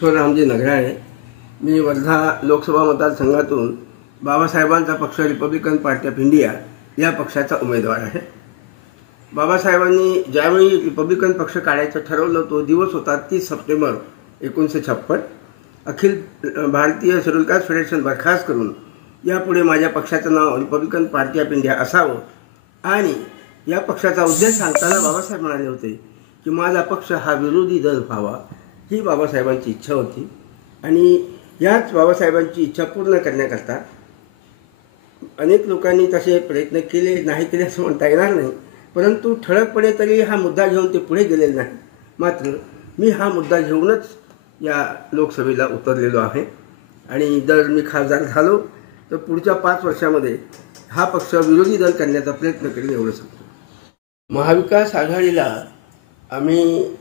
रामजी नगराळे, मी वर्धा लोकसभा मतदारसंघातून बाबासाहेबांचा पक्ष रिपब्लिकन पार्टी ऑफ इंडिया या पक्षाचा उमेदवार आहे। बाबासाहेबांनी ज्यावेळी रिपब्लिकन पक्ष काढायचं ठरवलं तो दिवस होता 30 September 1956। Akhil Bharatiya schedule caste federation बरखास्त करून यापुढे माझ्या पक्षाचं नाव रिपब्लिकन पार्टी ऑफ इंडिया असावं आणि या पक्षाचा उद्देश सांगताना बाबासाहेब म्हणाले होते की माझा पक्ष हा विरोधी दल व्हावा, ही बाबासाहेबांची इच्छा होती। आणि याच बाबासाहेबांची इच्छा पूर्ण करण्याकरता अनेक लोकांनी तसे प्रयत्न केले, नाही केले असं म्हणता येणार नाही, परंतु ठळकपणे तरी हा मुद्दा घेऊन ते पुढे गेलेले नाही। मात्र मी हा मुद्दा घेऊनच या लोकसभेला उतरलेलो आहे आणि जर मी खासदार झालो तर पुढच्या 5 वर्षामध्ये हा पक्ष विरोधी दल करण्याचा प्रयत्न करेल एवढं सांगतो। महाविकास आघाडीला आम्ही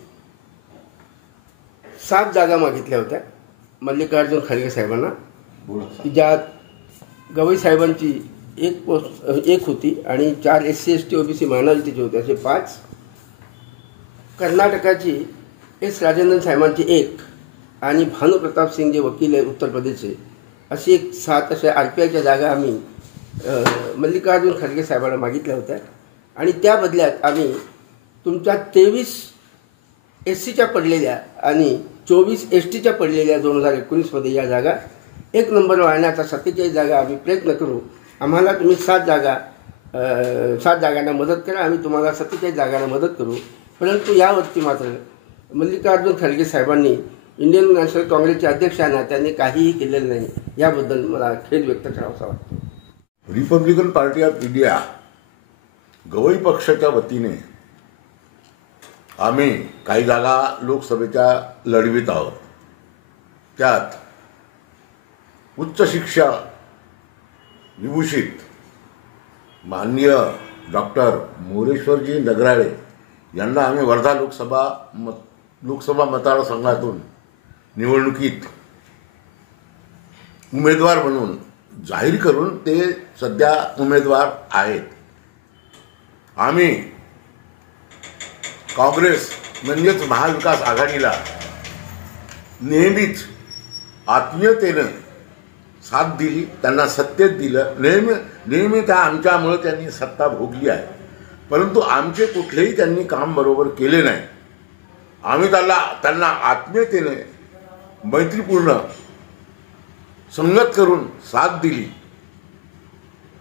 7 जागा मागितल्या होत्या मल्लिकार्जुन खरगे साहेबांना, ज्यात गवई साहेबांची एक होती आणि 4 SC ST OBC मायनॉरिटीचे होते, असे 5। कर्नाटकाची S राजेंद्रन साहेबांची 1 आणि भानुप्रताप सिंग जे वकील आहे उत्तर प्रदेशचे, अशी एक 7 अशा RPIच्या जागा आम्ही मल्लिकार्जुन खरगे साहेबांना मागितल्या होत्या। आणि त्या बदल्यात आम्ही तुमच्या 23 SCच्या पडलेल्या आणि 24 STच्या पडलेल्या 2019मध्ये या जागा 1 नंबरवर आणण्याचा 47 जागा आम्ही प्रयत्न करू। आम्हाला तुम्ही 7 जागांना मदत करा, आम्ही तुम्हाला 47 जागांना मदत करू। परंतु यावरती मात्र मल्लिकार्जुन खरगे साहेबांनी इंडियन नॅशनल काँग्रेसचे अध्यक्षांना त्यांनी काहीही केलेलं नाही, याबद्दल मला खेद व्यक्त करावासा वाटतो। Republican party of India Gavai पक्षाच्या वतीने आम्ही काही जागा लोकसभेच्या लढवित आहोत। त्यात उच्च शिक्षा विभूषित माननीय डॉक्टर मोरेश्वरजी नगराळे यांना आम्ही वर्धा लोकसभा मतदारसंघातून निवडणुकीत उमेदवार म्हणून जाहीर करून ते सध्या उमेदवार आहेत। आम्ही काँग्रेस म्हणजेच महाविकास आघाडीला नेहमीच आत्मीयतेनं साथ दिली, त्यांना सत्तेत दिलं, नेहमी त्या आमच्यामुळे त्यांनी सत्ता भोगली आहे। परंतु आमचे कुठलेही त्यांनी काम बरोबर केले नाही। आम्ही त्यांना आत्मीयतेने मैत्रीपूर्ण संगत करून साथ दिली,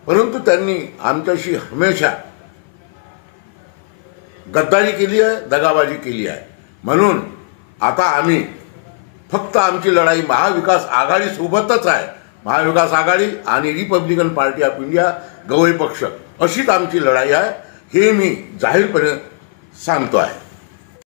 परंतु त्यांनी आमच्याशी हमेशा गद्दारी केली आहे, दगाबाजी केली आहे। म्हणून आता आम्ही फक्त आमची लढाई महाविकास आघाडी सोबतच आहे। महाविकास आघाडी आणि Republican party of India Gavai पक्ष अशीच आमची लढाई आहे, हे मी जाहीरपणे सांगतो आहे।